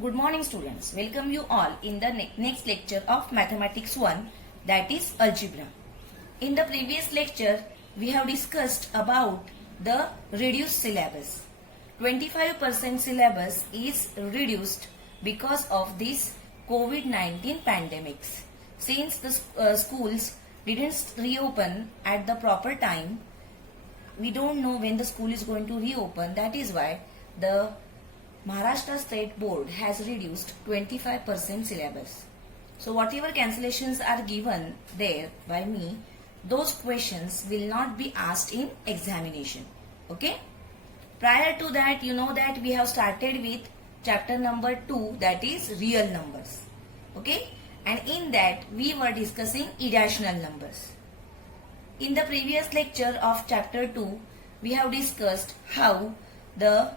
Good morning students. Welcome you all in the next lecture of Mathematics 1, that is Algebra. In the previous lecture we have discussed about the reduced syllabus. 25% syllabus is reduced because of this COVID-19 pandemics. Since the schools didn't reopen at the proper time, we don't know when the school is going to reopen. That is why the Maharashtra State Board has reduced 25% syllabus. So whatever cancellations are given there by me, those questions will not be asked in examination. Okay? Prior to that, you know that we have started with chapter number 2, that is real numbers. Okay? And in that we were discussing irrational numbers. In the previous lecture of chapter 2, we have discussed how the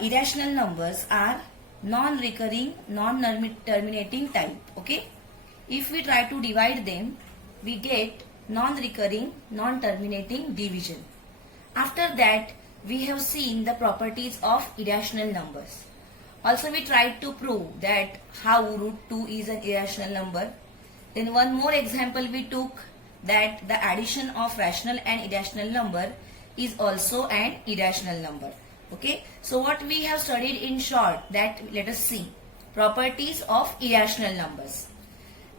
irrational numbers are non-recurring, non-terminating type. Okay, if we try to divide them, we get non-recurring, non-terminating division. After that, we have seen the properties of irrational numbers. Also, we tried to prove that how root 2 is an irrational number. Then one more example we took, that the addition of rational and irrational number is also an irrational number. Okay, so what we have studied in short, that let us see properties of irrational numbers.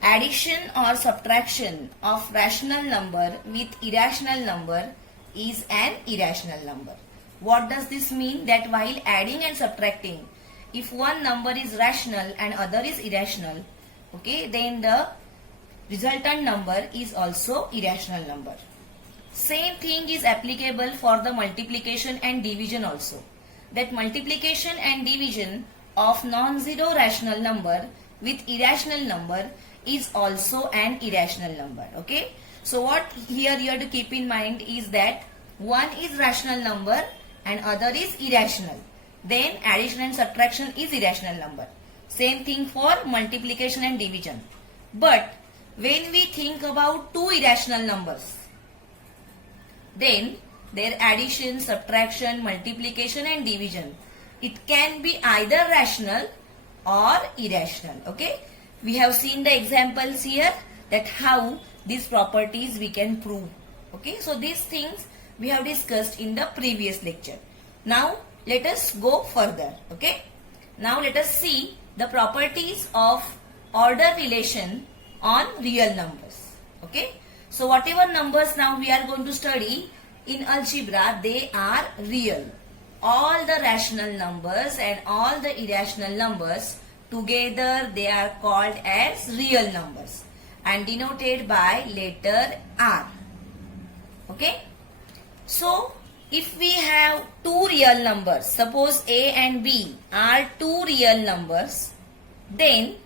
Addition or subtraction of rational number with irrational number is an irrational number. What does this mean? That while adding and subtracting, if one number is rational and other is irrational, okay, then the resultant number is also irrational number. Same thing is applicable for the multiplication and division also. That multiplication and division of non-zero rational number with irrational number is also an irrational number. Okay. So what here you have to keep in mind is that one is rational number and other is irrational. Then addition and subtraction is irrational number. Same thing for multiplication and division. But when we think about two irrational numbers, then their addition, subtraction, multiplication and division, it can be either rational or irrational. Okay, we have seen the examples here, that how these properties we can prove. Okay, so these things we have discussed in the previous lecture. Now let us go further. Okay, now let us see the properties of order relation on real numbers. Okay, so whatever numbers now we are going to study in algebra, they are real. All the rational numbers and all the irrational numbers together, they are called as real numbers and denoted by letter R. Okay. So if we have two real numbers, suppose A and B are two real numbers, then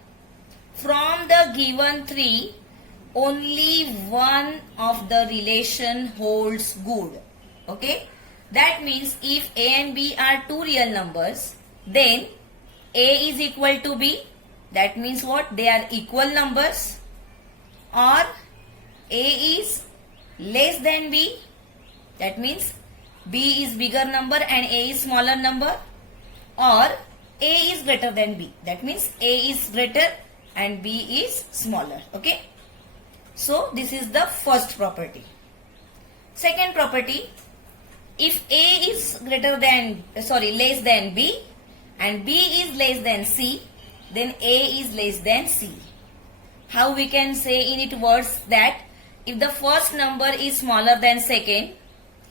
from the given three, only one of the relation holds good. Okay, that means if A and B are two real numbers, then A is equal to B. That means what? They are equal numbers. Or A is less than B. That means B is bigger number and A is smaller number. Or A is greater than B. That means A is greater and B is smaller. Okay. So this is the first property. Second property, if A is less than B and B is less than C, then A is less than C. How we can say in it words that if the first number is smaller than second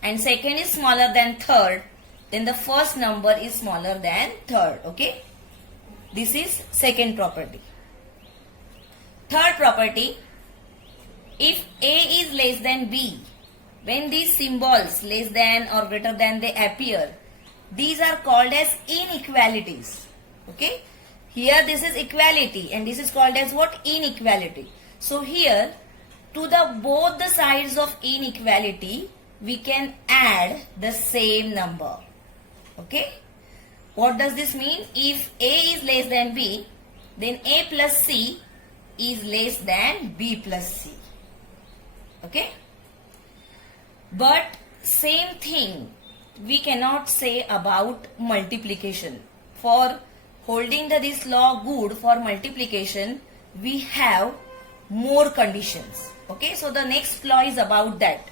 and second is smaller than third, then the first number is smaller than third. Okay. This is second property. Third property, if A is less than B, when these symbols less than or greater than they appear, these are called as inequalities. Okay. Here this is equality and this is called as what? Inequality. So here to the both the sides of inequality, we can add the same number. Okay. What does this mean? If A is less than B, then A plus C is less than B plus C. Okay. But same thing we cannot say about multiplication. For holding this law good for multiplication, we have more conditions. Okay, so the next law is about that.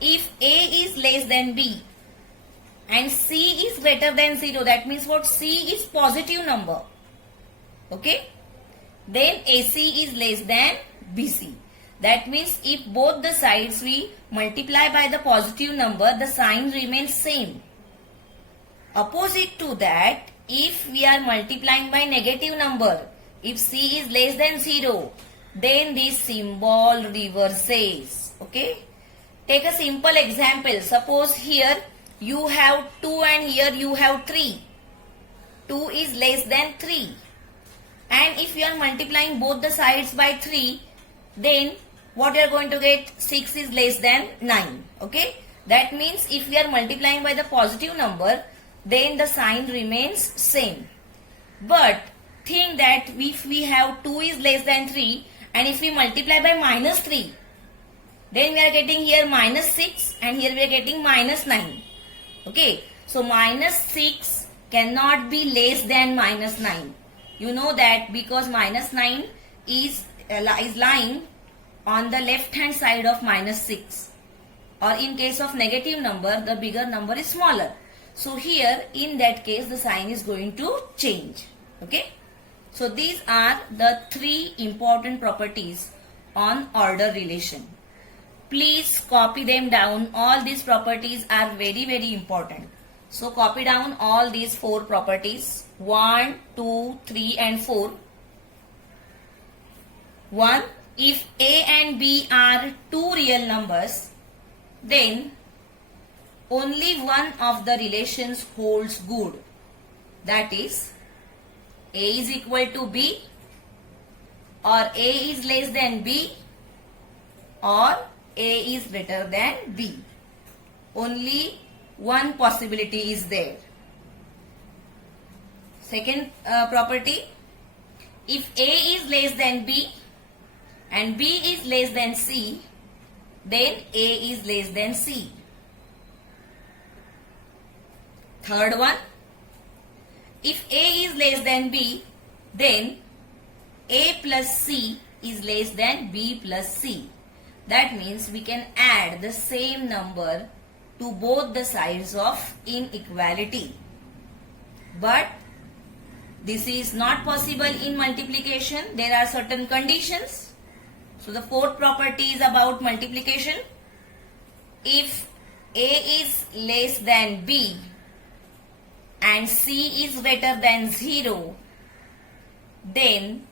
If A is less than B and C is greater than 0, that means what? C is positive number. Okay, then AC is less than BC. That means if both the sides we multiply by the positive number, the sign remains same. Opposite to that, if we are multiplying by negative number, if C is less than 0, then this symbol reverses. Okay. Take a simple example. Suppose here you have 2 and here you have 3. 2 is less than 3. And if you are multiplying both the sides by 3, then what you are going to get? 6 is less than 9. Okay. That means if we are multiplying by the positive number, then the sign remains same. But think that if we have 2 is less than 3 and if we multiply by minus 3, then we are getting here minus 6 and here we are getting minus 9. Okay. So minus 6 cannot be less than minus 9. You know that because minus 9 is lying on the left hand side of minus 6. Or in case of negative number, the bigger number is smaller. So here in that case the sign is going to change. Okay. So these are the 3 important properties on order relation. Please copy them down. All these properties are very, very important. So copy down all these 4 properties. 1, 2, 3 and 4. 1. If A and B are 2 real numbers, then only one of the relations holds good. That is, A is equal to B, or A is less than B, or A is greater than B. Only one possibility is there. Second property, if A is less than B and B is less than C, then A is less than C. Third one, if A is less than B, then A plus C is less than B plus C. That means we can add the same number to both the sides of inequality. But this is not possible in multiplication. There are certain conditions. So the fourth property is about multiplication. If A is less than B and C is greater than 0, then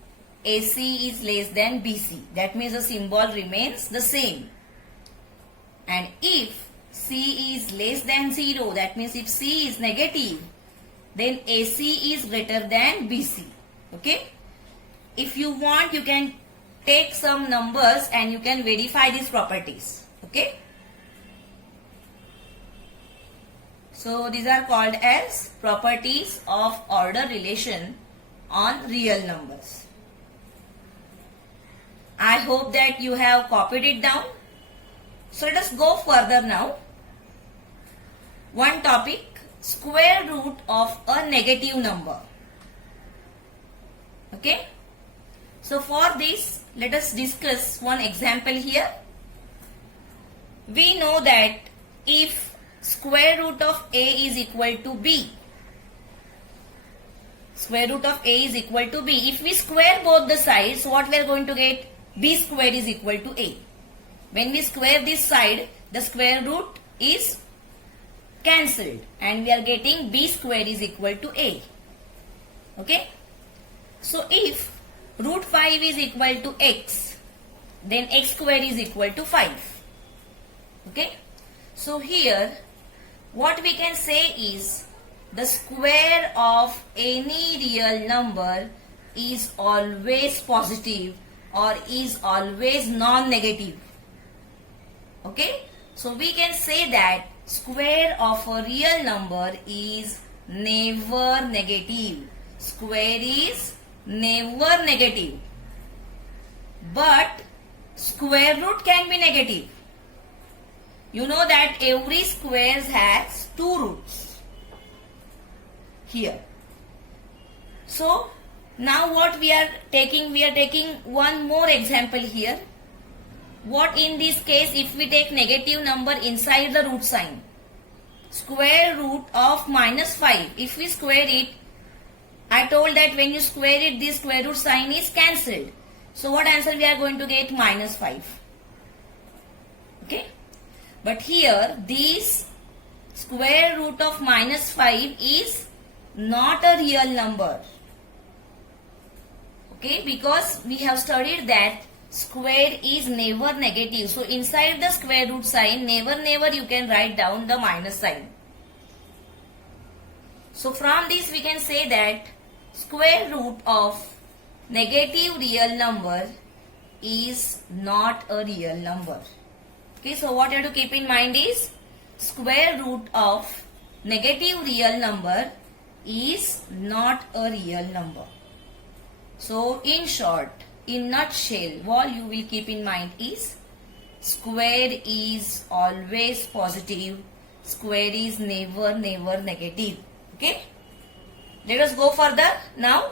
AC is less than BC. That means the symbol remains the same. And if C is less than 0, that means if C is negative, then AC is greater than BC. Okay. If you want, you can take some numbers and you can verify these properties. Okay. So these are called as properties of order relation on real numbers. I hope that you have copied it down. So let us go further now. One topic, square root of a negative number. Okay. So for this, let us discuss one example here. We know that if square root of A is equal to B, square root of A is equal to B. If we square both the sides, what we are going to get? B square is equal to A. When we square this side, the square root is cancelled and we are getting B square is equal to A. Okay. So if root 5 is equal to X, then X square is equal to 5. Okay. So here what we can say is the square of any real number is always positive or is always non-negative. Okay. So we can say that square of a real number is never negative. Square is never negative. But square root can be negative. You know that every square has 2 roots. Here. So now what we are taking one more example here. What in this case, if we take negative number inside the root sign, square root of -5, if we square it, I told that when you square it, this square root sign is cancelled. So what answer we are going to get? -5. Okay. But here this square root of -5 is not a real number. Okay, because we have studied that square is never negative. So inside the square root sign, never you can write down the minus sign. So from this we can say that square root of negative real number is not a real number. Okay, so what you have to keep in mind is square root of negative real number is not a real number. So in short, in nutshell, what you will keep in mind is square is always positive, square is never negative. Okay, let us go further. Now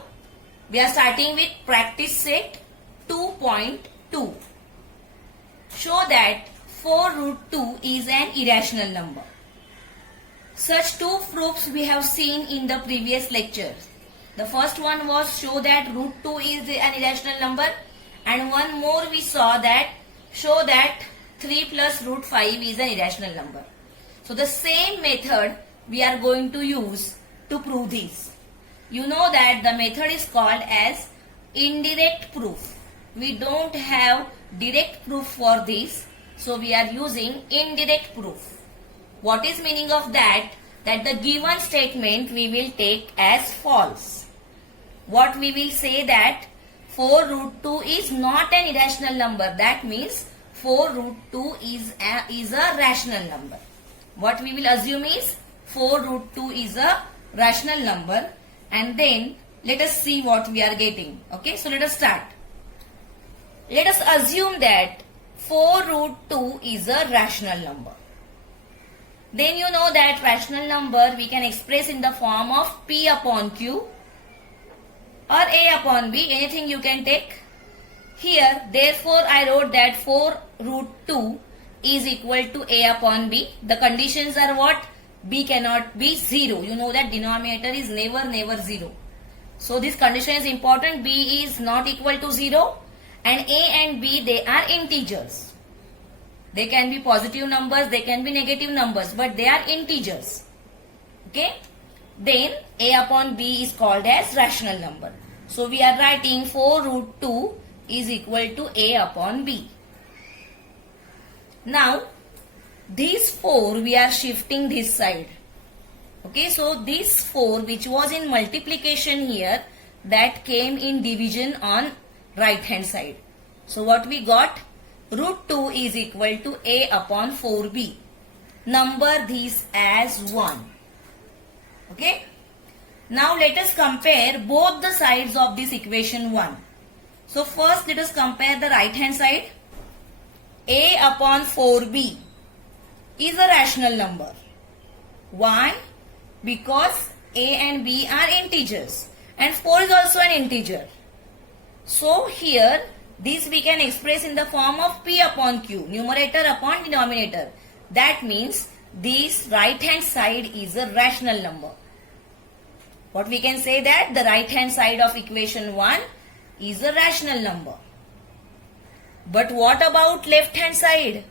we are starting with practice set 2.2. Show that 4 root 2 is an irrational number. Such two proofs we have seen in the previous lectures. The first one was show that root 2 is an irrational number, and one more we saw that show that 3 plus root 5 is an irrational number. So the same method we are going to use to prove this. You know that the method is called as indirect proof. We don't have direct proof for this, so we are using indirect proof. What is meaning of that? That the given statement we will take as false. What we will say that 4 root 2 is not an irrational number. That means 4 root 2 is a rational number. What we will assume is 4 root 2 is a rational number, and then let us see what we are getting. Okay, so let us start. Let us assume that 4 root 2 is a rational number. Then you know that rational number we can express in the form of P upon Q or A upon B, anything you can take. Here, therefore, I wrote that 4 root 2 is equal to A upon B. The conditions are what? B cannot be 0. You know that denominator is never 0. So this condition is important. B is not equal to 0, and A and B, they are integers. They can be positive numbers, they can be negative numbers, but they are integers. Okay? Then A upon B is called as rational number. So we are writing 4 root 2 is equal to A upon B. Now these 4 we are shifting this side. Okay, so this 4 which was in multiplication here, that came in division on right hand side. So what we got? Root 2 is equal to A upon 4B. Number these as 1. Okay. Now let us compare both the sides of this equation 1. So first let us compare the right hand side. A upon 4B is a rational number. Why? Because A and B are integers and 4 is also an integer. So here this we can express in the form of P upon Q, numerator upon denominator. That means this right hand side is a rational number. What we can say that the right hand side of equation 1 is a rational number. But what about left hand side?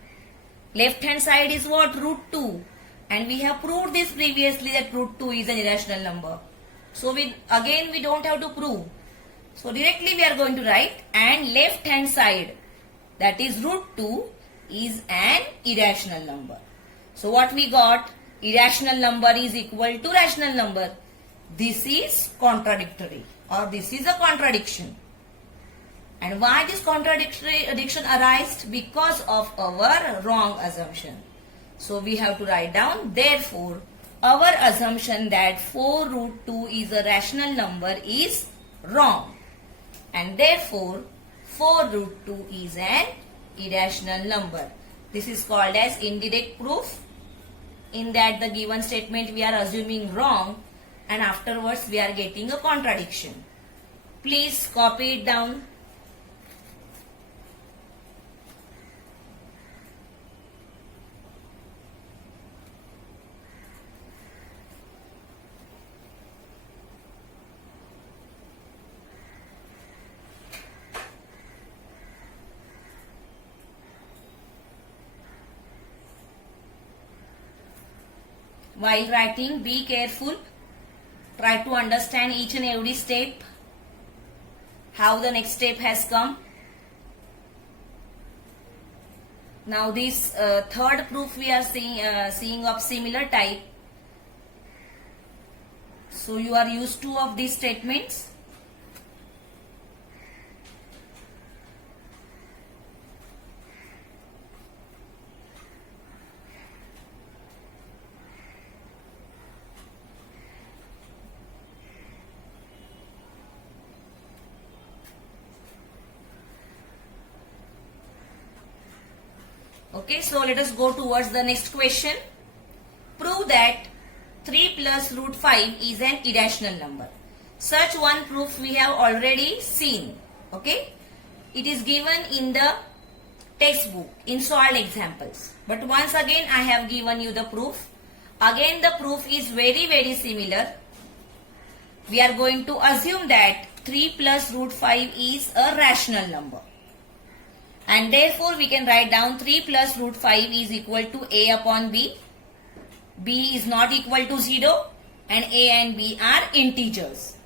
Left hand side is what? Root 2. And we have proved this previously that root 2 is an irrational number. So we don't have to prove. So directly we are going to write, and left hand side, that is root 2, is an irrational number. So what we got? Irrational number is equal to rational number. This is contradictory, or this is a contradiction. And why this contradiction arised? Because of our wrong assumption. So we have to write down, therefore, our assumption that 4 root 2 is a rational number is wrong. And therefore 4 root 2 is an irrational number. This is called as indirect proof. In that the given statement we are assuming wrong, and afterwards we are getting a contradiction. Please copy it down. While writing, be careful. Try to understand each and every step, how the next step has come. Now this third proof we are seeing of similar type. So you are used to of these statements. Okay, so let us go towards the next question. Prove that 3 plus root 5 is an irrational number. Such one proof we have already seen. Okay, it is given in the textbook in solved examples. But once again I have given you the proof. Again the proof is very similar. We are going to assume that 3 plus root 5 is a rational number. And therefore we can write down 3 plus root 5 is equal to a upon b. B is not equal to 0 and a and b are integers.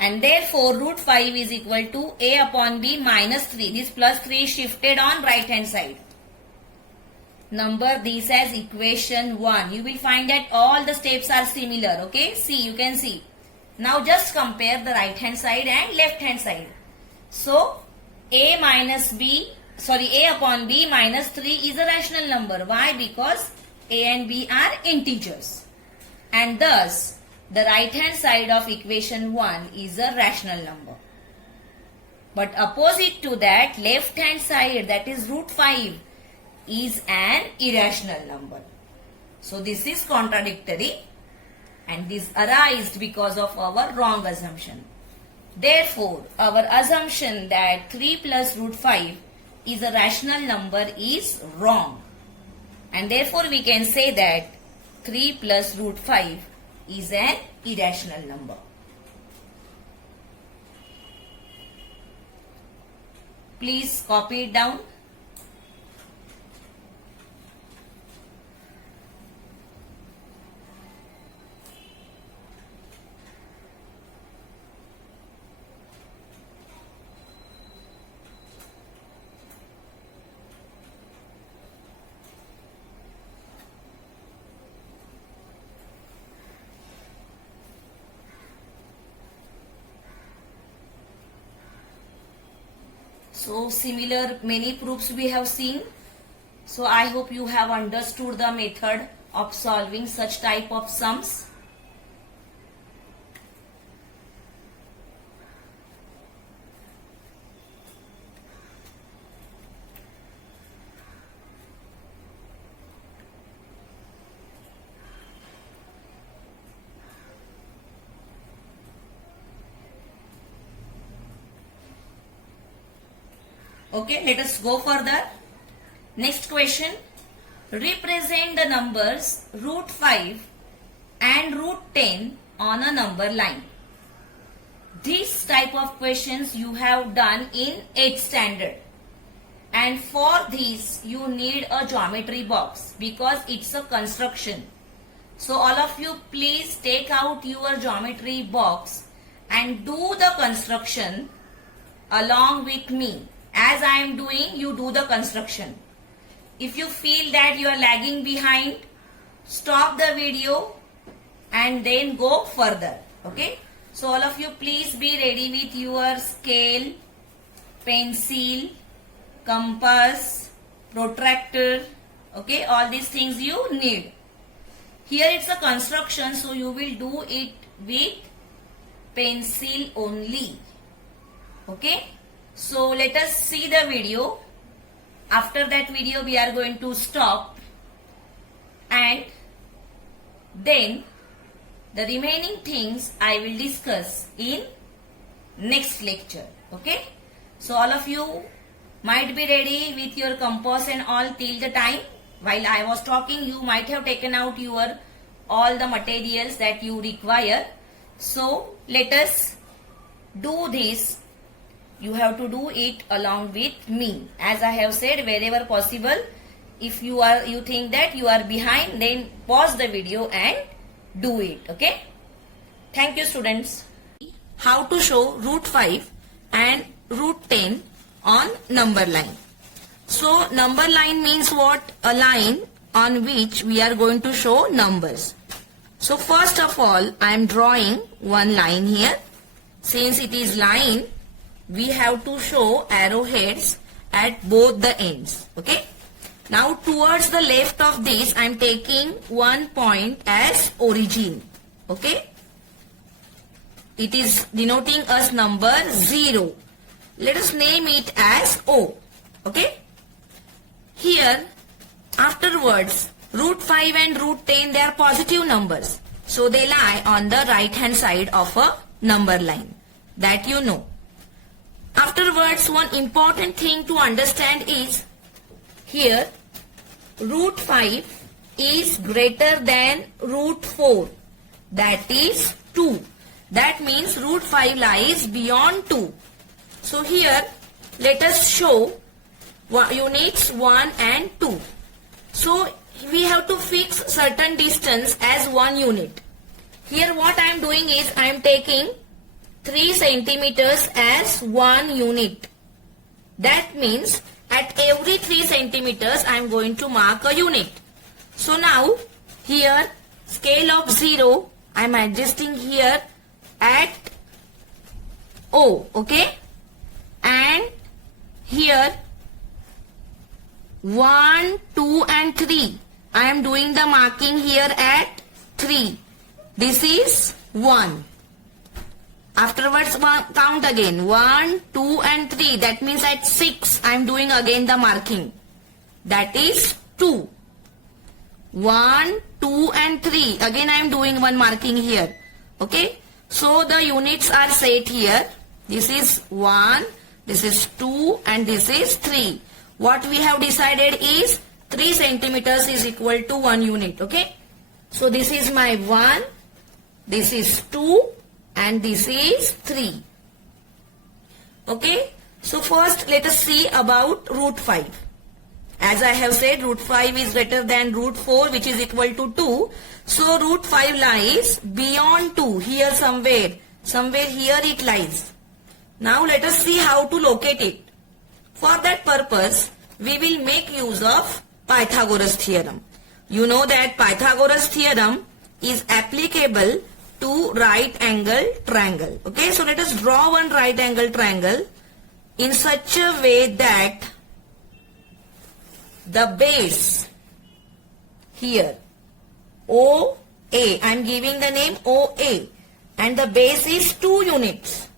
And therefore root 5 is equal to a upon b minus 3. This plus 3 is shifted on right hand side. Number this as equation 1. You will find that all the steps are similar. Okay, see, you can see. Now just compare the right hand side and left hand side. So a upon b minus 3 is a rational number. Why? Because a and b are integers. And thus, the right hand side of equation 1 is a rational number. But opposite to that, left hand side, that is root 5, is an irrational number. So this is contradictory, and this arises because of our wrong assumption. Therefore, our assumption that 3 plus root 5 is a rational number is wrong. And therefore, we can say that 3 plus root 5 is an irrational number. Please copy it down. So similar many proofs we have seen. So I hope you have understood the method of solving such type of sums. Okay, let us go further. Next question. Represent the numbers root 5 and root 10 on a number line. This type of questions you have done in 8th standard. And for this you need a geometry box because it's a construction. So all of you please take out your geometry box and do the construction along with me. As I am doing, you do the construction. If you feel that you are lagging behind, stop the video and then go further. Okay? So all of you please be ready with your scale, pencil, compass, protractor. Okay? All these things you need. Here it's a construction, so you will do it with pencil only. Okay? So let us see the video. After that video we are going to stop and then The remaining things I will discuss in next lecture. Okay? So all of you might be ready with your compass and all till the time. While I was talking, you might have taken out your all the materials that you require. So let us do this. You have to do it along with me. As I have said, wherever possible, if you think that you are behind, then pause the video and do it. Okay? Thank you, students. How to show root 5 and root 10 on number line. So number line means what? A line on which we are going to show numbers. So first of all, I am drawing one line here. Since it is line, we have to show arrowheads at both the ends. Okay. Now towards the left of this, I am taking one point as origin. Okay. It is denoting us number 0. Let us name it as O. Okay. Here, afterwards, root 5 and root 10, they are positive numbers. So they lie on the right hand side of a number line. That you know. Afterwards, one important thing to understand is, here, root 5 is greater than root 4. That is 2. That means root 5 lies beyond 2. So here, let us show units 1 and 2. So we have to fix certain distance as 1 unit. Here what I am doing is I am taking 3 centimeters as 1 unit. That means at every 3 centimeters I am going to mark a unit. So now here scale of 0 I am adjusting here at O. Okay. And here 1, 2 and 3. I am doing the marking here at 3. This is 1. Afterwards count again. 1, 2 and 3. That means at 6 I am doing again the marking. That is 2. 1, 2 and 3. Again I am doing one marking here. Okay. So the units are set here. This is 1. This is 2 and this is 3. What we have decided is 3 centimeters is equal to 1 unit. Okay. So this is my 1. This is 2 and this is 3. Okay. So first let us see about root 5. As I have said, root 5 is greater than root 4, which is equal to 2. So root 5 lies beyond 2. Here somewhere. Somewhere here it lies. Now let us see how to locate it. For that purpose, we will make use of Pythagoras theorem. You know that Pythagoras theorem is applicable to right angle triangle. Okay, so let us draw one right angle triangle in such a way that the base here OA, I am giving the name OA, and the base is 2 units.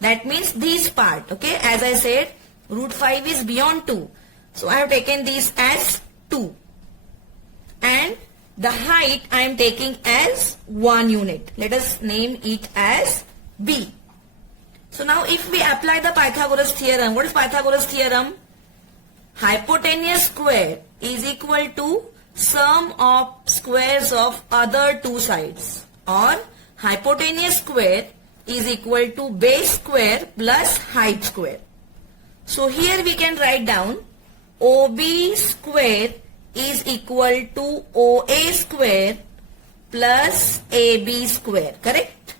That means this part. Okay, as I said, root 5 is beyond 2. So I have taken this as 2. And the height I am taking as 1 unit. Let us name it as B. So now if we apply the Pythagoras theorem, what is Pythagoras theorem? Hypotenuse square is equal to sum of squares of other 2 sides, or hypotenuse square is equal to base square plus height square. So here we can write down OB square is equal to OA square plus AB square. Correct?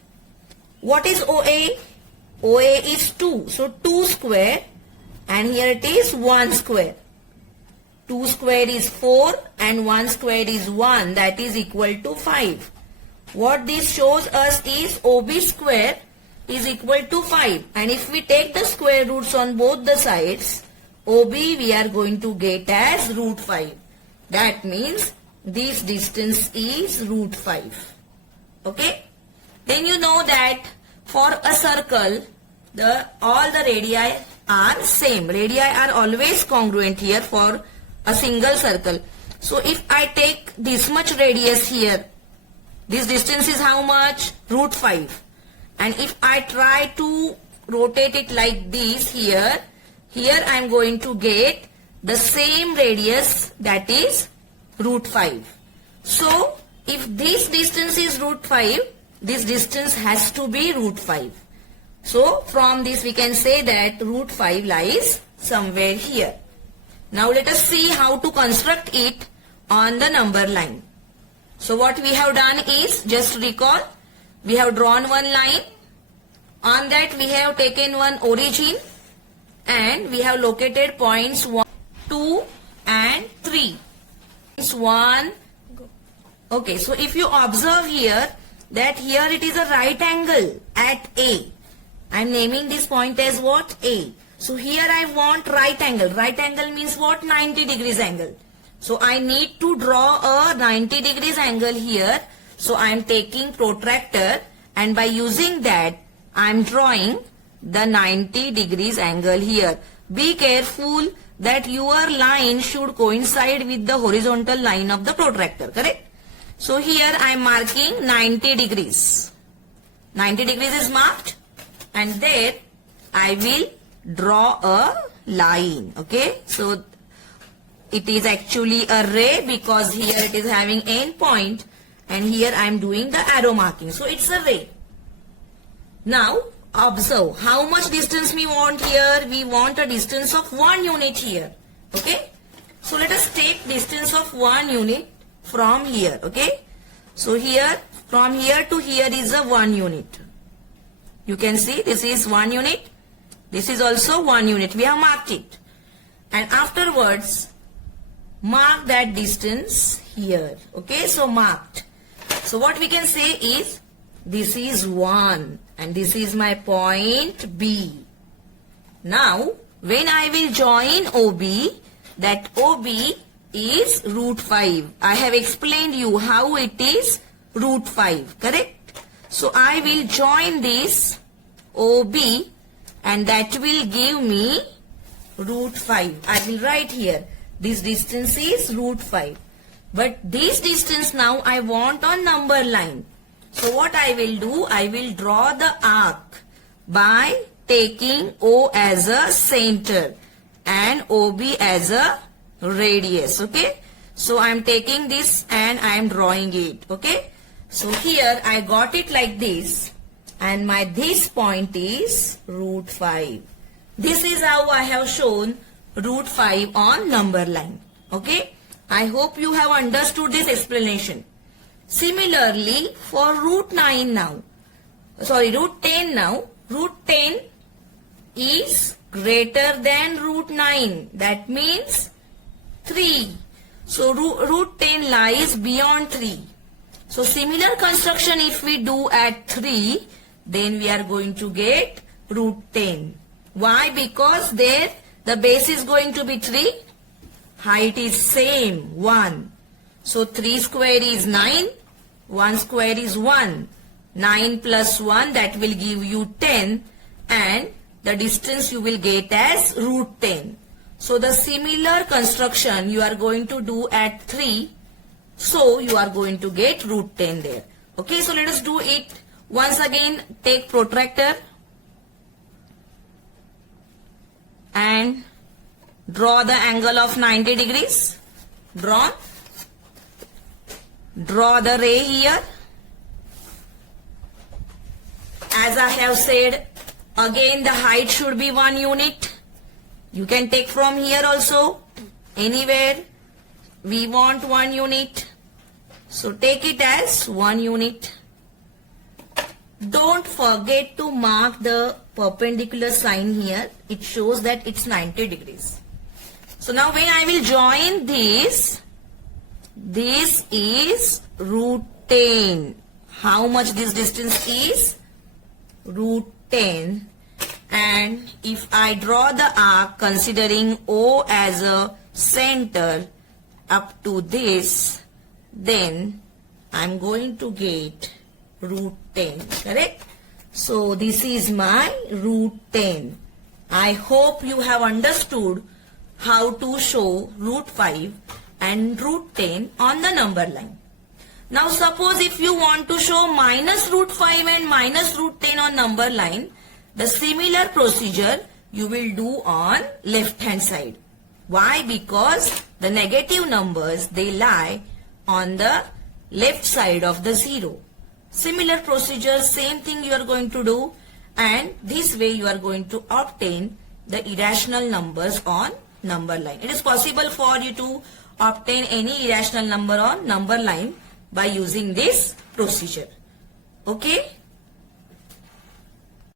What is OA? OA is 2. So 2 square, and here it is 1 square. 2 square is 4 and 1 square is 1. That is equal to 5. What this shows us is OB square is equal to 5. And if we take the square roots on both the sides, OB we are going to get as root 5. That means this distance is root 5. Okay? Then you know that for a circle, all the radii are same. Radii are always congruent here for a single circle. So if I take this much radius here, This distance is how much? Root 5. And if I try to rotate it like this here I am going to get the same radius, that is root 5. So if this distance is root 5, this distance has to be root 5. So from this we can say that root 5 lies somewhere here. Now let us see how to construct it on the number line. So what we have done is, just recall, we have drawn one line. On that we have taken one origin and we have located points 1, 2 and 3. Points 1. Okay, so if you observe here that here it is a right angle at A. I am naming this point as what? A. So here I want right angle. Right angle means what? 90 degrees angle. So I need to draw a 90 degrees angle here. So I am taking protractor and by using that I am drawing the 90 degrees angle here. Be careful that your line should coincide with the horizontal line of the protractor, correct? So here I am marking 90 degrees. 90 degrees is marked and there I will draw a line, okay? So it is actually a ray because here it is having end point and here I am doing the arrow marking. So it's a ray. Now observe how much distance we want here. We want a distance of 1 unit here, okay? So let us take distance of 1 unit from here, okay? So here, from here to here is a 1 unit. You can see this is 1 unit. This is also 1 unit. We have marked it. And afterwards, mark that distance here. Okay, so marked. So what we can say is, this is 1 and this is my point B. Now, when I will join OB, that OB is root 5. I have explained you how it is root 5, correct? So I will join this OB and that will give me root 5. I will write here, this distance is root 5. But this distance now I want on number line. So what I will do, I will draw the arc by taking O as a center and OB as a radius, okay? So I am taking this and I am drawing it, okay? So here I got it like this and my this point is root 5. This is how I have shown root 5 on number line, okay? I hope you have understood this explanation. Similarly, for root 9 now, root 10 now, root 10 is greater than root 9. That means 3. So root 10 lies beyond 3. So similar construction if we do at 3, then we are going to get root 10. Why? Because there the base is going to be 3. Height is same, 1. So 3 square is 9. 1 square is 1. 9 plus 1, that will give you 10. And the distance you will get as root 10. So the similar construction you are going to do at 3. So you are going to get root 10 there. Okay, so let us do it. Once again, take protractor and draw the angle of 90 degrees. Drawn. Draw the ray here. As I have said, again the height should be 1 unit. You can take from here also, anywhere. We want 1 unit. So take it as 1 unit. Don't forget to mark the perpendicular sign here. It shows that it's 90 degrees. So now when I will join this is root 10. How much this distance is? Root 10. And if I draw the arc considering O as a center up to this, then I'm going to get root 10, correct? So this is my root 10. I hope you have understood how to show root 5 and root 10 on the number line. Now suppose if you want to show minus root 5 and minus root 10 on number line, the similar procedure you will do on left hand side. Why? Because the negative numbers, they lie on the left side of the 0. Similar procedure, same thing you are going to do, and this way you are going to obtain the irrational numbers on number line. It is possible for you to obtain any irrational number on number line by using this procedure. Okay?